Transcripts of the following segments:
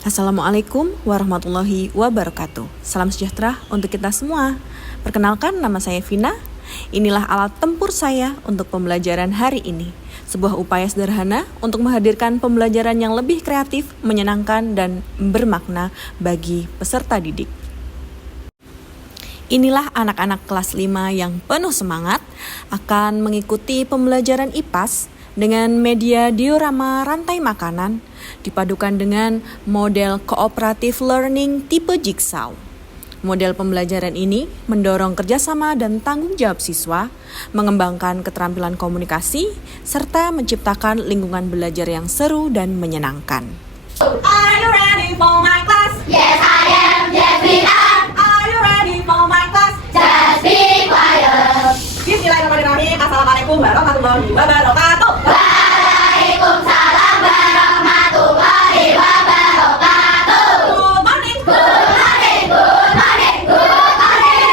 Assalamualaikum warahmatullahi wabarakatuh. Salam sejahtera untuk kita semua. Perkenalkan, nama saya Vina. Inilah alat tempur saya untuk pembelajaran hari ini. Sebuah upaya sederhana untuk menghadirkan pembelajaran yang lebih kreatif, menyenangkan, dan bermakna bagi peserta didik. Inilah anak-anak kelas 5 yang penuh semangat akan mengikuti pembelajaran IPAS dengan media diorama rantai makanan dipadukan dengan model cooperative learning tipe jigsaw. Model pembelajaran ini mendorong kerjasama dan tanggung jawab siswa, mengembangkan keterampilan komunikasi, serta menciptakan lingkungan belajar yang seru dan menyenangkan. Are you ready for my class? Yes, I am. Yes, we are. Are you ready for my class? Just be quiet. Bismillahirrahmanirrahim. Assalamualaikum warahmatullahi wabarakatuh. Waalaikumsalam warahmatullahi wabarakatuh. Good morning. Good morning, good morning, good morning.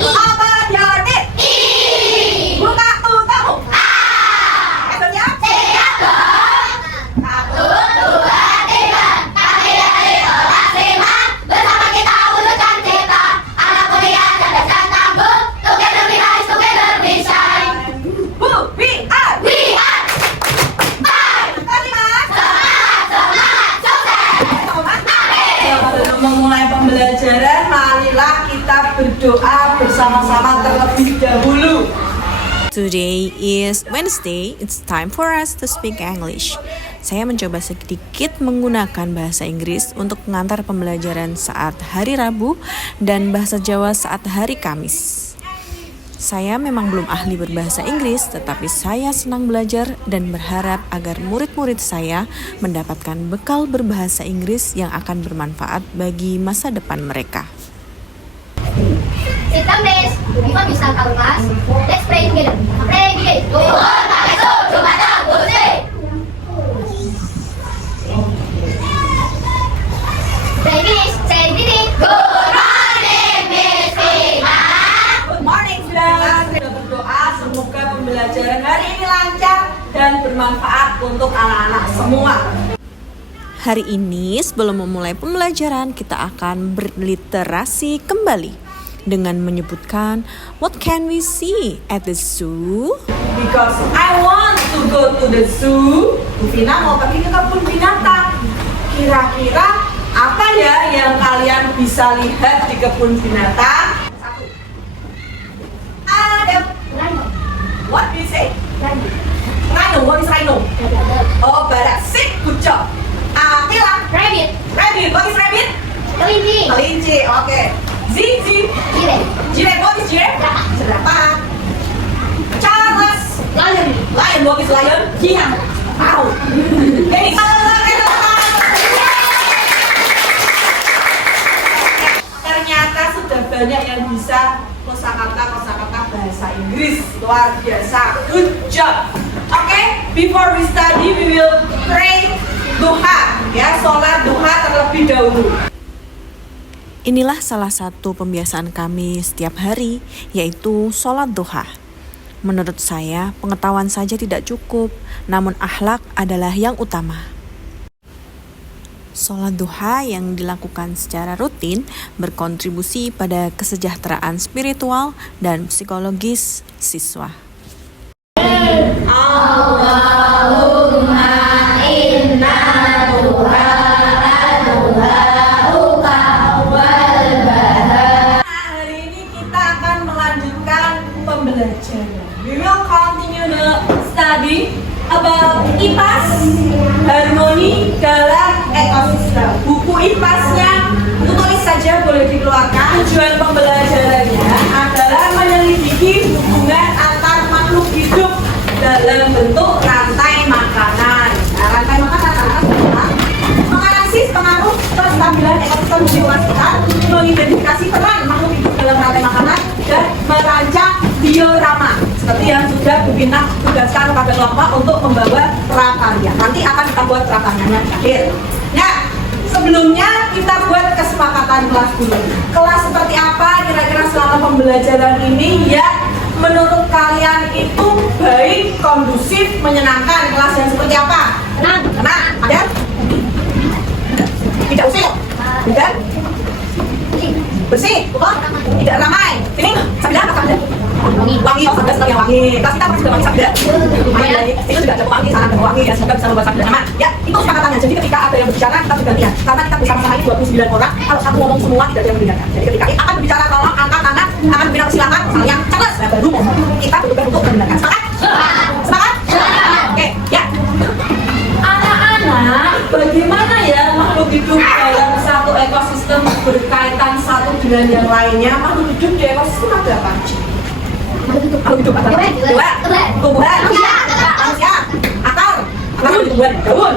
Open your teeth. Buka tutupmu. Siap? Siap dong. 1, 2, 3. Kami dari kelas 5. Bersama kita wujudkan cipta. Anak kuliah cerdas dan tangguh. Together we rise, together we shine. Who we are. We are Terima. semangat, sukses. Sebelum memulai pembelajaran, marilah kita berdoa bersama-sama terlebih dahulu. Today is Wednesday, it's time for us to speak English. Saya mencoba sedikit menggunakan bahasa Inggris untuk mengantar pembelajaran saat hari Rabu dan bahasa Jawa saat hari Kamis. Saya memang belum ahli berbahasa Inggris, tetapi saya senang belajar dan berharap agar murid-murid saya mendapatkan bekal berbahasa Inggris yang akan bermanfaat bagi masa depan mereka. Sit down, please. Before we start our class, let's pray together. Pray begin. Tuhan Maha Esa, Jumatan Gusti. Pray finish. Say begin. Good morning, Miss Vina. Good morning, Bang. Kita berdoa semoga pembelajaran hari ini lancar dan bermanfaat untuk anak-anak semua. Hari ini sebelum memulai pembelajaran kita akan berliterasi kembali dengan menyebutkan what can we see at the zoo? Because I want to go to the zoo. Bu Vina mau pergi ke kebun binatang. Kira-kira apa ya yang kalian bisa lihat di kebun binatang? Satu. Ada. What do you say? Rhino. What is rhino? Oh, badak. Sip, good job. Mila. Rabbit. Rabbit. What is rabbit? Kelinci. Kelinci. Oke. Zizi. Jiran. Jiran. What is jiran? Jerapah. Jerapah. Charles. Lion. Lion. What is lion? Singa. Wow. Ini. Ternyata sudah banyak yang bisa kosakata bahasa Inggris. Luar biasa. Good job. Oke, before we study we will pray duha. Ya, sholat duha terlebih dahulu. Inilah salah satu pembiasaan kami setiap hari, yaitu sholat duha. Menurut saya, pengetahuan saja tidak cukup, namun akhlak adalah yang utama. Sholat duha yang dilakukan secara rutin berkontribusi pada kesejahteraan spiritual dan psikologis siswa. Allahumma inna Hari ini kita akan melanjutkan pembelajaran. We will continue the study about IPAS, harmoni dalam ekosistem. Buku IPAS-nya tulis saja boleh dikeluarkan. Tujuan pembelajarannya adalah menyelidiki hubungan antar makhluk hidup dalam bentuk rantai makanan. Nah, rantai makanan adalah menganalisis pengaruh kestabilan ekosistem di luar sekitar, mengidentifikasi peran makhluk hidup dalam rantai makanan, dan merancang diorama seperti yang sudah Bu Bintang tugaskan kepada kelompok untuk membawa prakarya. Nanti akan kita buat prakaryanya di akhir. Nah, sebelumnya kita buat kesepakatan kelas dulu. Kelas seperti apa kira-kira selama pembelajaran ini ya menurut kalian itu baik, kondusif, menyenangkan? Kelas yang seperti apa? Tenang, ada? wangi. Kelas kita pasti sudah pakai sabda. Lumayan baik. Itu juga ada pewangi, sangat ada wangi ya. Semoga bisa membuat sabda sama. Ya, itu kesepakatannya. Jadi ketika ada yang berbicara, kita bergantian. Karena kita bersama-sama ini 29 orang. Kalau satu ngomong semua tidak ada yang mendengarkan. Jadi ketika akan berbicara, tolong angkat tangan, akan bilang silakan, misalnya charles. Nah, baru ngomong. Kita betul-betul untuk mendengarkan. Sepakat? Sepakat? Oke, ya. Anak-anak, bagaimana ya makhluk hidup dalam satu ekosistem berkaitan satu dengan yang lainnya? Makhluk hidup di ekosistem ada apa aja? Makhluk hidup ada apa? Tumbuhan, manusia, akar, tumbuhan, daun.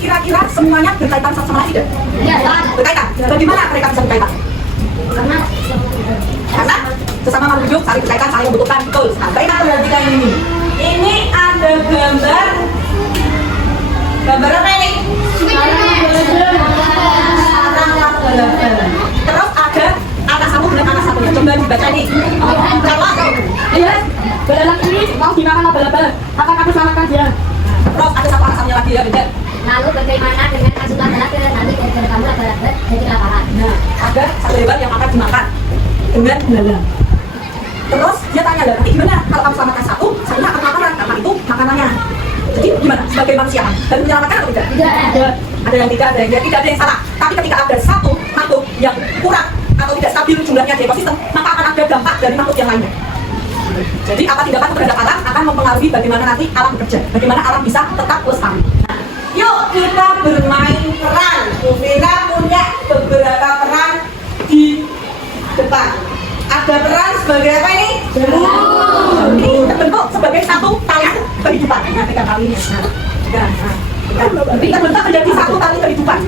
Kira-kira semuanya berkaitan satu sama lain tidak? Berkaitan. Bagaimana mereka bisa berkaitan? Karena sesama makhluk hidup saling berkaitan, saling membutuhkan. Betul. Nah, bagaimana perhatikan ini? Ini ada gambar apa ini? Sarang laba-laba. Terus ada anak satu dan anak satunya. Coba dibaca ini. Kalau Iya, beranak ini mau dimakan laba-laba. Akan aku selamatkan dia. terus ada satu anak satunya lagi ya, beda. Lalu bagaimana dengan kasus laba-laba nanti gara-gara kamu laba-laba jadi kelaparan? Nah, ada satu hewan yang akan dimakan dengan belalang. Terus dia tanya lah, gimana kalau kamu selamatkan satu, saya akan makan karena itu makanannya. Jadi gimana sebagai manusia dan menyelamatkan atau tidak? Tidak. Ada yang tidak, ada yang tidak ada yang salah. Tapi ketika ada satu makhluk yang kurang atau tidak stabil jumlahnya di ekosistem, maka akan ada dampak dari makhluk yang lainnya. Jadi apa tindakan terhadap alam akan mempengaruhi bagaimana nanti alam bekerja, bagaimana alam bisa tetap lestari. Nah, yuk kita bermain peran. Vina punya beberapa peran di depan. Ada peran sebagai apa ini? Ini terbentuk sebagai satu tali kehidupan. Nah, tiga kali ini. Terbentuk menjadi satu tali kehidupan.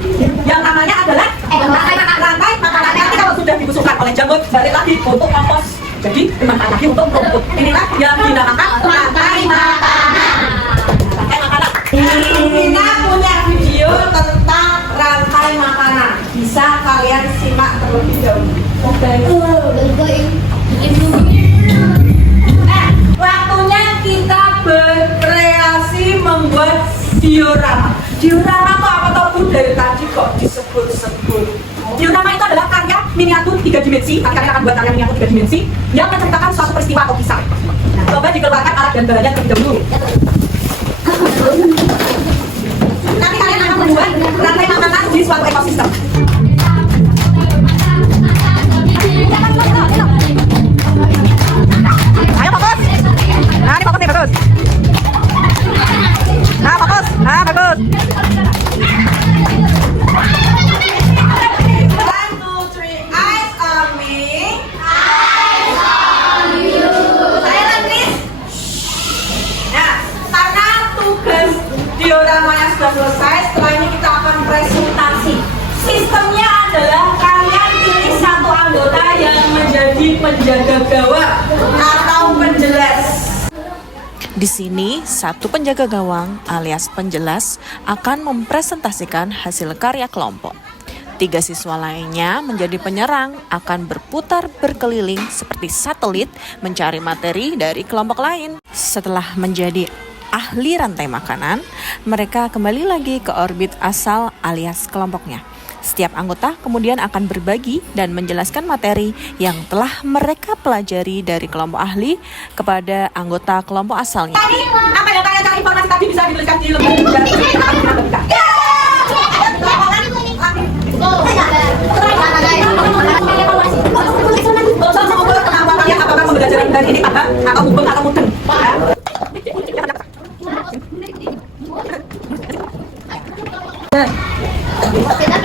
Yang namanya adalah rantai makanan. Nanti kalau sudah dibusukkan oleh jamur, balik lagi untuk kompos. Jadi dimanfaatkan lagi untuk rumput. Inilah yang dinamakan rantai makanan. Rantai makanan. Kita punya video tentang rantai makanan. Bisa kalian simak terlebih dahulu. Waktunya kita berkreasi membuat diorama. Diorama itu apa tahu dari tadi kok disebut-sebut. Diorama itu adalah karya miniatur 3 dimensi. Nanti kalian akan buat karya miniatur 3 dimensi yang menceritakan suatu peristiwa atau kisah. Nah, coba dikeluarkan alat dan bahannya terlebih dahulu. Nanti kalian akan membuat rantai makanan di suatu ekosistem. Ayo fokus. Nah, ini fokus nih, bagus. Nah, fokus. Nah, bagus. 1, 2, 3, eyes on me. Eyes on you. Silent, please. Nah, karena tugas dioramanya sudah selesai, setelah ini kita akan presentasi. Sistemnya adalah kalian pilih satu anggota yang menjadi penjaga gawang atau penjelas. Di sini, satu penjaga gawang alias penjelas akan mempresentasikan hasil karya kelompok. 3 siswa lainnya menjadi penyerang, akan berputar berkeliling seperti satelit mencari materi dari kelompok lain. Setelah menjadi ahli rantai makanan, mereka kembali lagi ke orbit asal alias kelompoknya. Setiap anggota kemudian akan berbagi dan menjelaskan materi yang telah mereka pelajari dari kelompok ahli kepada anggota kelompok asalnya. Tadi, apa yang kalian cari informasi tadi bisa dituliskan di lembar. Apakah pembelajaran dari ini paham atau mubeng atau mudeng? Kita